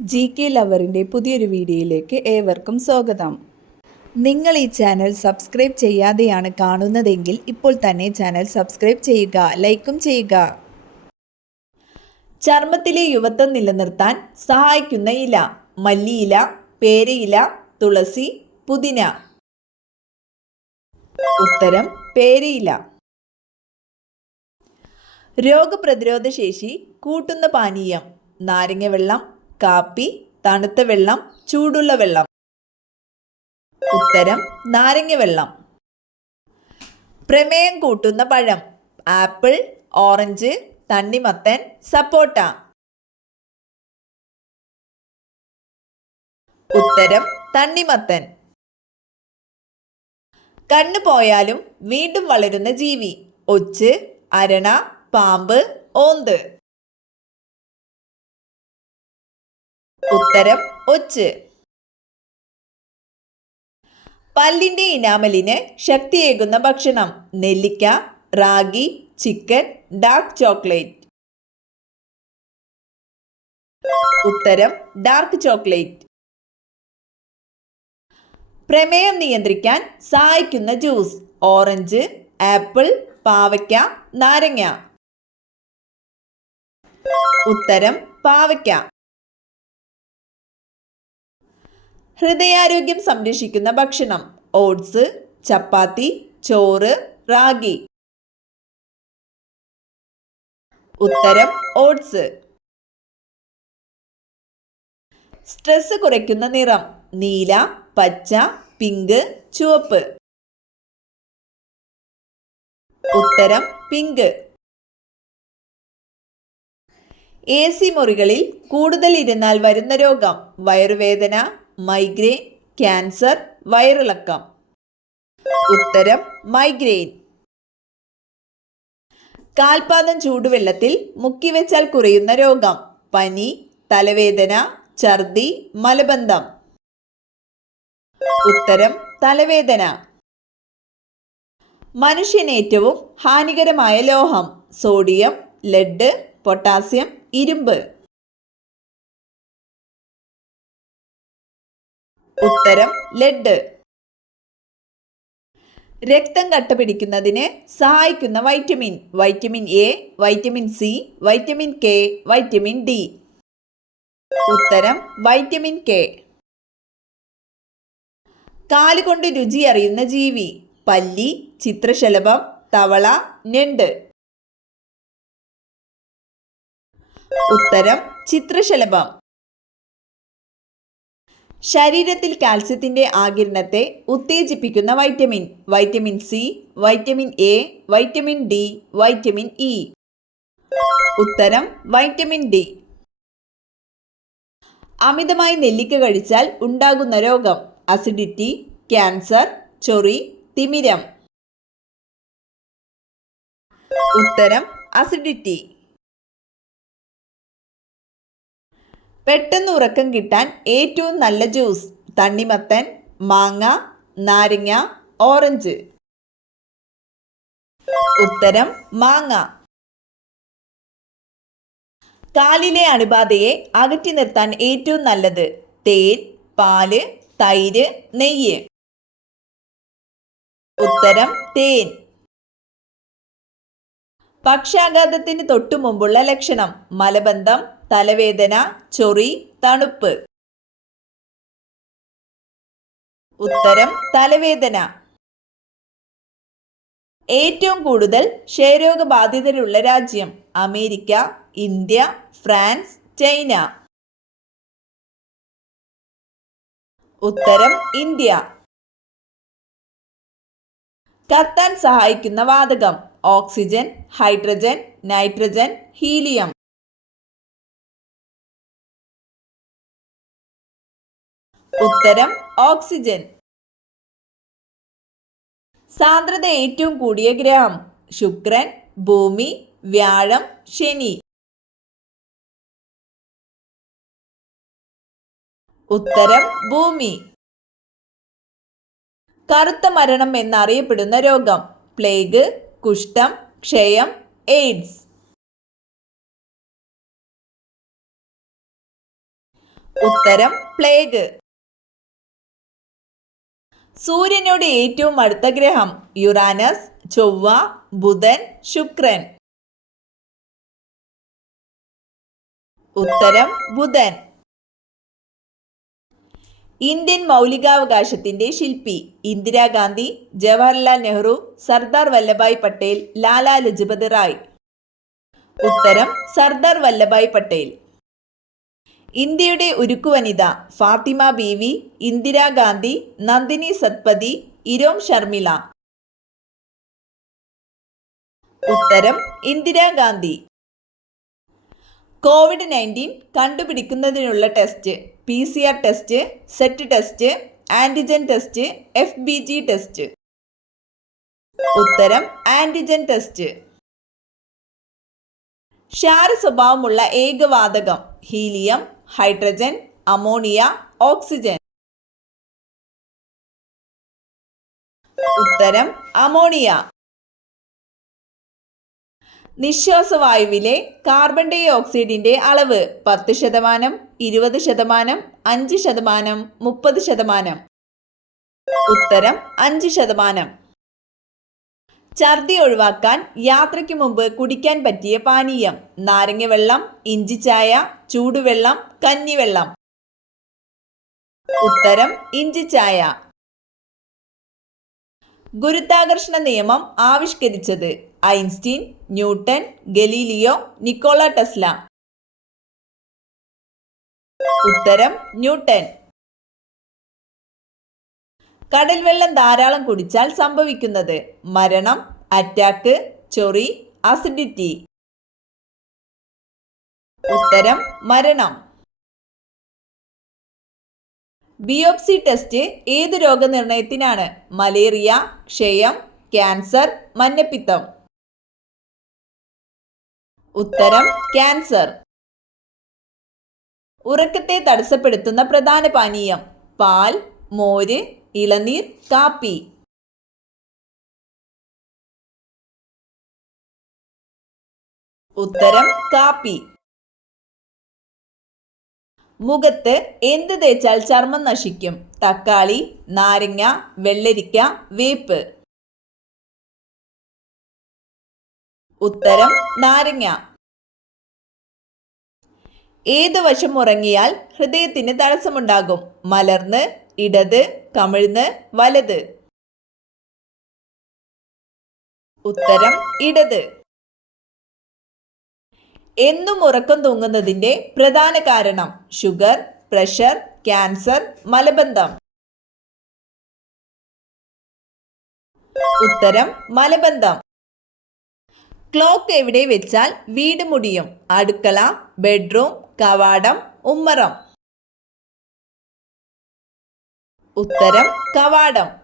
GK ലവറിൻ്റെ പുതിയൊരു വീഡിയോയിലേക്ക് ഏവർക്കും സ്വാഗതം. നിങ്ങൾ ഈ ചാനൽ സബ്സ്ക്രൈബ് ചെയ്യാതെയാണ് കാണുന്നതെങ്കിൽ ഇപ്പോൾ തന്നെ ചാനൽ സബ്സ്ക്രൈബ് ചെയ്യുക, ലൈക്കും ചെയ്യുക. ചർമ്മത്തിലെ യുവത്വം നിലനിർത്താൻ സഹായിക്കുന്ന ഇല: മല്ലിയില, പേരയില, തുളസി, പുതിന. ഉത്തരം പേരയില. രോഗപ്രതിരോധ ശേഷി കൂട്ടുന്ന പാനീയം: നാരങ്ങ വെള്ളം, കാപ്പി, തണുത്ത വെള്ളം, ചൂടുള്ള വെള്ളം. ഉത്തരം നാരങ്ങ വെള്ളം. പ്രമേയം കൂട്ടുന്ന പഴം: ആപ്പിൾ, ഓറഞ്ച്, തണ്ണിമത്തൻ, സപ്പോട്ട. ഉത്തരം തണ്ണിമത്തൻ. കണ്ണു പോയാലും വീണ്ടും വളരുന്ന ജീവി: ഒച്ച്, അരണ, പാമ്പ്, ഓന്ത്. ഉത്തരം ഒച്ച്. പല്ലിന്റെ ഇനാമലിന് ശക്തിയേകുന്ന ഭക്ഷണം: നെല്ലിക്ക, റാഗി, ചിക്കൻ, ഡാർക്ക് ചോക്ലേറ്റ്. ഉത്തരം ഡാർക്ക് ചോക്ലേറ്റ്. പ്രമേയം നിയന്ത്രിക്കാൻ സഹായിക്കുന്ന ജ്യൂസ്: ഓറഞ്ച്, ആപ്പിൾ, പാവയ്ക്ക, നാരങ്ങ. ഉത്തരം പാവയ്ക്ക. ഹൃദയാരോഗ്യം സംരക്ഷിക്കുന്ന ഭക്ഷണം: ഓട്സ്, ചപ്പാത്തി, ചോറ്, റാഗി. ഉത്തരം ഓട്സ്. സ്ട്രെസ് കുറയ്ക്കുന്ന നിറം: നീല, പച്ച, പിങ്ക്, ചുവപ്പ്. ഉത്തരം പിങ്ക്. AC മുറികളിൽ കൂടുതൽ ഇരുന്നാൽ വരുന്ന രോഗം: വയറുവേദന, മൈഗ്രെയിൻ, ക്യാൻസർ, വയറിളക്കം. ഉത്തരം മൈഗ്രെയിൻ. കാൽപാദം ചൂടുവെള്ളത്തിൽ മുക്കിവെച്ചാൽ കുറയുന്ന രോഗം: പനി, തലവേദന, ഛർദി, മലബന്ധം. ഉത്തരം തലവേദന. മനുഷ്യന് ഏറ്റവും ഹാനികരമായ ലോഹം: സോഡിയം, ലെഡ്, പൊട്ടാസ്യം, ഇരുമ്പ്. ഉത്തരം ലെഡ്. രക്തം കട്ടപിടിക്കുന്നതിന് സഹായിക്കുന്ന vitamin: vitamin A, vitamin C, vitamin K, vitamin D. ഉത്തരം വൈറ്റമിൻ K. കാലുകൊണ്ട് രുചി അറിയുന്ന ജീവി: പല്ലി, ചിത്രശലഭം, തവള, ഞണ്ട്. ഉത്തരം ചിത്രശലഭം. ശരീരത്തിൽ കാൽസ്യത്തിന്റെ ആഗിരണത്തെ ഉത്തേജിപ്പിക്കുന്ന vitamin: vitamin C, vitamin A, vitamin D, vitamin E. ഉത്തരം വൈറ്റമിൻ D. അമിതമായി നെല്ലിക്ക കഴിച്ചാൽ ഉണ്ടാകുന്ന രോഗം: അസിഡിറ്റി, ക്യാൻസർ, ചൊറി, തിമിരം. ഉത്തരം അസിഡിറ്റി. പെട്ടെന്ന് ഉറക്കം കിട്ടാൻ ഏറ്റവും നല്ല ജ്യൂസ്: തണ്ണിമത്തൻ, മാങ്ങ, നാരങ്ങ, ഓറഞ്ച്. ഉത്തരം മാങ്ങ. കാലിലെ അണുബാധയെ അകറ്റി നിർത്താൻ ഏറ്റവും നല്ലത്: തേൻ, പാല്, തൈര്, നെയ്യ്. ഉത്തരം തേൻ. പക്ഷാഘാതത്തിന് തൊട്ടു മുമ്പുള്ള ലക്ഷണം: മലബന്ധം, തലവേദന, ചൊറി, തണുപ്പ്. ഉത്തരം തലവേദന. ഏറ്റവും കൂടുതൽ ക്ഷയരോഗബാധിതരുള്ള രാജ്യം: അമേരിക്ക, ഇന്ത്യ, ഫ്രാൻസ്, ചൈന. ഉത്തരം ഇന്ത്യ. കത്താൻ സഹായിക്കുന്ന വാതകം: ഓക്സിജൻ, ഹൈഡ്രജൻ, നൈട്രജൻ, ഹീലിയം. ഉത്തരം ഓക്സിജൻ. സാന്ദ്രത ഏറ്റവും കൂടിയ ഗ്രഹം: ശുക്രൻ, ഭൂമി, വ്യാഴം, ശനി. ഉത്തരം ഭൂമി. കറുത്ത മരണം എന്നറിയപ്പെടുന്ന രോഗം: പ്ലേഗ്, കുഷ്ഠം, ക്ഷയം, എയ്ഡ്സ്. ഉത്തരം പ്ലേഗ്. സൂര്യനോട് ഏറ്റവും അടുത്ത ഗ്രഹം യുറാനസ്, ചൊവ്വ, ബുധൻ, ശുക്രൻ. ഉത്തരം ബുധൻ. ഇന്ത്യൻ മൗലികാവകാശത്തിന്റെ ശില്പി ഇന്ദിരാഗാന്ധി, ജവഹർലാൽ നെഹ്റു, സർദാർ വല്ലഭായ് പട്ടേൽ, ലാലാ ലജ്പത് റായ്. ഉത്തരം സർദാർ വല്ലഭായ് പട്ടേൽ. ഇന്ത്യയുടെ ഉരുക്കുവനിത ഫാത്തിമ ബീവി, ഇന്ദിരാഗാന്ധി, നന്ദിനി സത്പതി, ഇരോം ശർമിള. ഉത്തരം ഇന്ദിരാഗാന്ധി. COVID-19 കണ്ടുപിടിക്കുന്നതിനുള്ള test PCR test, set test, antigen test, FBG test. ഉത്തരം ആന്റിജൻ ടെസ്റ്റ്. ക്ഷാര സ്വഭാവമുള്ള ഏകവാതകം ഹീലിയം, ഹൈഡ്രജൻ, അമോണിയ, ഓക്സിജൻ. ഉത്തരം അമോണിയ. നിശ്വാസവായുവിലെ കാർബൺ ഡൈ ഓക്സൈഡിന്റെ അളവ് 10%, 20%, 5%, 30%. ഉത്തരം 5%. ഛർദി ഒഴിവാക്കാൻ യാത്രയ്ക്ക് മുമ്പ് കുടിക്കാൻ പറ്റിയ പാനീയം നാരങ്ങ വെള്ളം, ഇഞ്ചിച്ചായ, ചൂടുവെള്ളം, കഞ്ഞിവെള്ളം. ഉത്തരം ഇഞ്ചിച്ചായ. ഗുരുത്വാകർഷണ നിയമം ആവിഷ്കരിച്ചത് Einstein, Newton, Galileo, Nikola Tesla. ഉത്തരം ന്യൂട്ടൺ. കടൽ വെള്ളം ധാരാളം കുടിച്ചാൽ സംഭവിക്കുന്നത് മരണം, അറ്റാക്ക്, ചൊറി, അസിഡിറ്റി. ഉത്തരം മരണം. ബിയോപ്സി ടെസ്റ്റ് ഏത് രോഗനിർണയത്തിനാണ്? മലേറിയ, ക്ഷയം, ക്യാൻസർ, മഞ്ഞപ്പിത്തം. ഉത്തരം ക്യാൻസർ. ഉറക്കത്തെ തടസ്സപ്പെടുത്തുന്ന പ്രധാന പാനീയം പാൽ, മോര്, ഇളനീർ, കാപ്പി. ഉത്തരം കാപ്പി. മുഖത്ത് എന്ത് തേച്ചാൽ ചർമ്മം നശിക്കും? തക്കാളി, നാരങ്ങ, വെള്ളരിക്ക, വേപ്പ്. ഉത്തരം നാരങ്ങ. ഏത് വശം ഉറങ്ങിയാൽ ഹൃദയത്തിന് തടസ്സമുണ്ടാകും? മലർന്ന്, ഇടത്, കമിഴ്ന്ന്, വലത്. ഉത്തരം ഇടത്. എന്നും ഉറക്കം തൂങ്ങുന്നതിന്റെ പ്രധാന കാരണം ഷുഗർ, പ്രഷർ, ക്യാൻസർ, മലബന്ധം. ഉത്തരം മലബന്ധം. ക്ലോക്ക് എവിടെ വെച്ചാൽ വീട് മുടിയും? അടുക്കള, ബെഡ്റൂം, കവാടം, ഉമ്മറം. ഉത്തരം കവാടം.